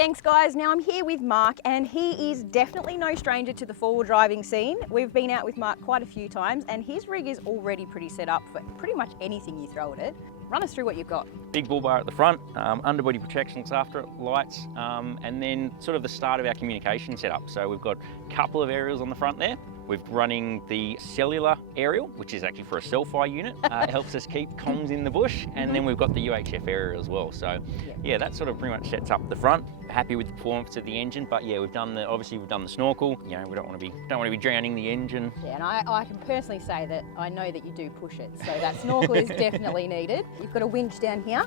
Thanks guys, now I'm here with Mark and he is definitely no stranger to the four-wheel driving scene. We've been out with Mark quite a few times and his rig is already pretty set up for pretty much anything you throw at it. Run us through what you've got. Big bull bar at the front, underbody protections after it, lights, and then sort of the start of our communication setup. So we've got a couple of aerials on the front there. We're running the cellular aerial, which is actually for a CelFI unit. It helps us keep comms in the bush. And then we've got the UHF aerial as well. So yeah, that sort of pretty much sets up the front. Happy with the performance of the engine, but yeah, obviously we've done the snorkel. You know, we don't want to be drowning the engine. Yeah, and I can personally say that I know that you do push it. So that snorkel is definitely needed. You've got a winch down here.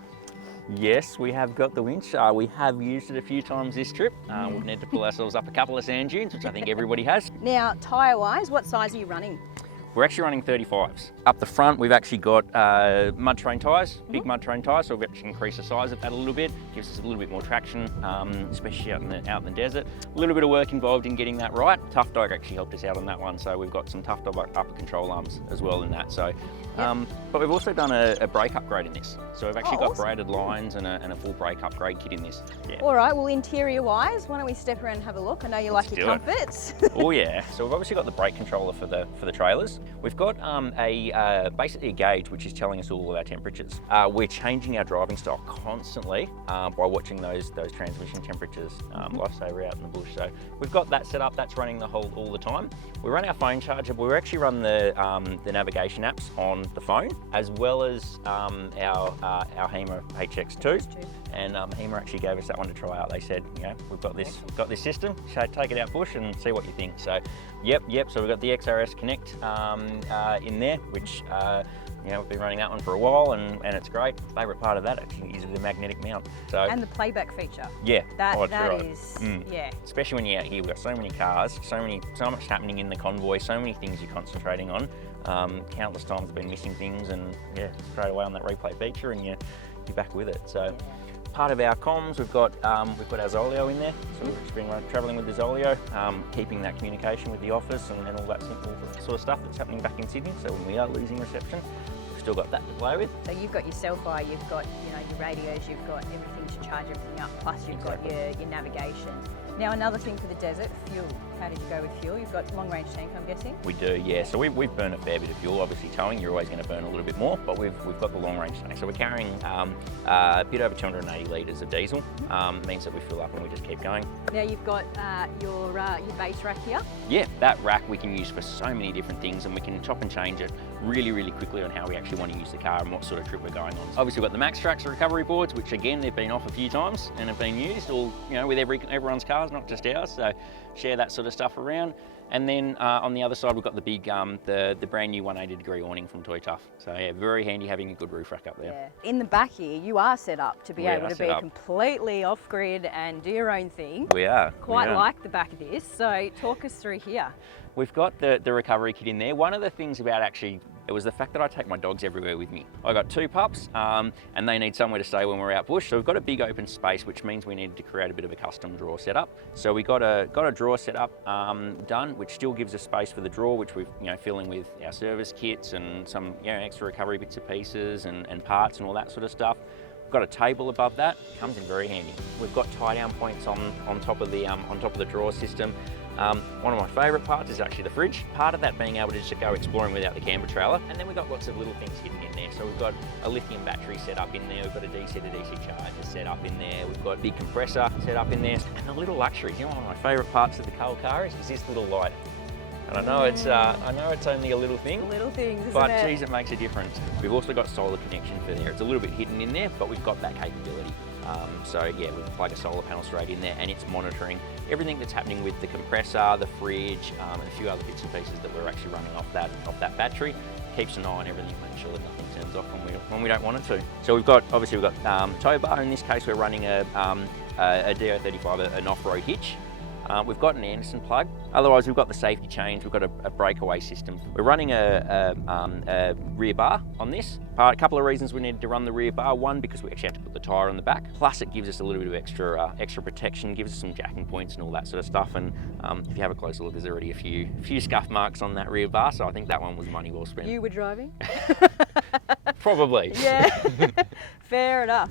Yes, we have got the winch. We have used it a few times this trip. We've need to pull ourselves up a couple of sand dunes, which I think everybody has. Now, tyre-wise, what size are you running? We're actually running 35s. Up the front, we've actually got mud terrain tyres, big mud terrain tyres, so we've actually increased the size of that a little bit. Gives us a little bit more traction, especially out in the desert. A little bit of work involved in getting that right. Tough Dog actually helped us out on that one, so we've got some Tough Dog upper control arms as well in that. So, but we've also done a brake upgrade in this. So we've actually got braided lines and a full brake upgrade kit in this. Yeah. All right, well interior-wise, why don't we step around and have a look? I know you like your comforts. Oh yeah, so we've obviously got the brake controller for the trailers. We've got basically a gauge which is telling us all of our temperatures. We're changing our driving style constantly by watching those transmission temperatures, lifesaver out in the bush. So we've got that set up, that's running all the time. We run our phone charger, but we actually run the navigation apps on the phone, as well as our HEMA HX2. And HEMA actually gave us that one to try out. They said, you know, we've got this system, so take it out bush and see what you think. So, yep. So we've got the XRS Connect in there, which you know, we've been running that one for a while, and it's great. Favourite part of that actually is the magnetic mount. So and the playback feature. Yeah, that is yeah. Especially when you're out here, we've got so many cars, so much happening in the convoy, so many things you're concentrating on. Countless times I've been missing things, and yeah, straight away on that replay feature, and you're back with it. So. Part of our comms, we've got our Zoleo in there, so we've just been travelling with the Zoleo, keeping that communication with the office and all that simple sort of stuff that's happening back in Sydney. So when we are losing reception, we've still got that to play with. So you've got your CelFI, you've got your radios, you've got everything to charge everything up, plus you've got your navigation. Now another thing for the desert, fuel. How did you go with fuel? You've got long range tank, I'm guessing? We do, yeah. So we've burned a fair bit of fuel. Obviously towing, you're always going to burn a little bit more, but we've got the long range tank. So we're carrying a bit over 280 litres of diesel. Means that we fill up and we just keep going. Now you've got your base rack here? Yeah, that rack we can use for so many different things, and we can chop and change it really, really quickly on how we actually want to use the car and what sort of trip we're going on. Obviously we've got the Maxxis recovery boards, which again, they've been off a few times and have been used all, you know, with everyone's cars, not just ours. So share that sort of stuff around. And then on the other side, we've got the big, the brand new 180-degree awning from Toy Tough. So yeah, very handy having a good roof rack up there. Yeah. In the back here, you are set up to be able to be completely off-grid and do your own thing. We are. Quite like the back of this. So talk us through here. We've got the recovery kit in there. One of the things about it was the fact that I take my dogs everywhere with me. I got 2 pups and they need somewhere to stay when we're out bush. So we've got a big open space, which means we needed to create a bit of a custom drawer setup. So we got a drawer setup done, which still gives us space for the drawer, which we've filling with our service kits and some extra recovery bits and pieces and parts and all that sort of stuff. We've got a table above that, comes in very handy. We've got tie down points on top of the drawer system. One of my favourite parts is actually the fridge. Part of that being able to just go exploring without the camper trailer. And then we've got lots of little things hidden in there. So we've got a lithium battery set up in there, we've got a DC to DC charger set up in there, we've got a big compressor set up in there. And the little luxuries, one of my favourite parts of the Coal car is this little light. And I know it's only a little thing, but geez, it makes a difference. We've also got solar connection for there. It's a little bit hidden in there, but we've got that capability. So yeah, we can plug a solar panel straight in there, and it's monitoring everything that's happening with the compressor, the fridge, and a few other bits and pieces that we're actually running off that battery. Keeps an eye on everything, making sure that nothing turns off when we don't want it to. So we've got tow bar. In this case, we're running a DO35, an off-road hitch. We've got an Anderson plug. Otherwise, we've got the safety chains. We've got a breakaway system. We're running a rear bar on this. A couple of reasons we needed to run the rear bar. One, because we actually have to put the tyre on the back. Plus, it gives us a little bit of extra protection, gives us some jacking points and all that sort of stuff. And if you have a closer look, there's already a few scuff marks on that rear bar. So I think that one was money well spent. You were driving? Probably. Yeah. Fair enough.